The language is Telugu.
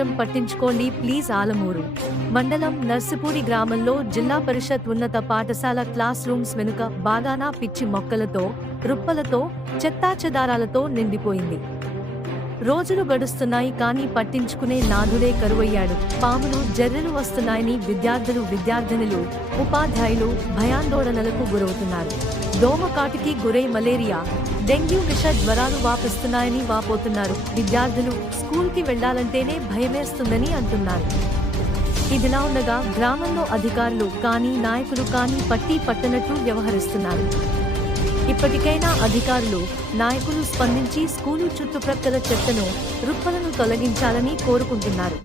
కొంచెం పట్టించుకోండి ప్లీజ్. ఆలమూరు మండలం నర్సిపూడి గ్రామంలో జిల్లా పరిషత్ ఉన్నత పాఠశాల క్లాస్ రూమ్స్ వెనుక బాగానా పిచ్చి మొక్కలతో, రుప్పలతో, చెత్తాచెదారాలతో నిండిపోయింది. రోజులు గడుస్తున్నాయి కానీ పట్టించుకునే నాథుడే కరువయ్యాడు. పాములు, జర్రెలు వస్తున్నాయని విద్యార్థినులు, ఉపాధ్యాయులు భయాందోళనలకు గురవుతున్నారు. దోమకాటుకి గురై మలేరియా, డెంగ్యూ విష జ్వరాలు వాపిస్తున్నాయని వాపోతున్నారు. విద్యార్థులు స్కూల్కి వెళ్లాలంటేనే భయమేస్తుందని అంటున్నారు. ఇదిలా ఉండగా గ్రామంలో అధికారులు కానీ నాయకులు కానీ పట్టనట్టు వ్యవహరిస్తున్నారు. ఇప్పటికైనా అధికారులు, నాయకులు స్పందించి స్కూలు చుట్టుప్రక్కల చెత్తను, రుప్పలను తొలగించాలని కోరుకుంటున్నారు.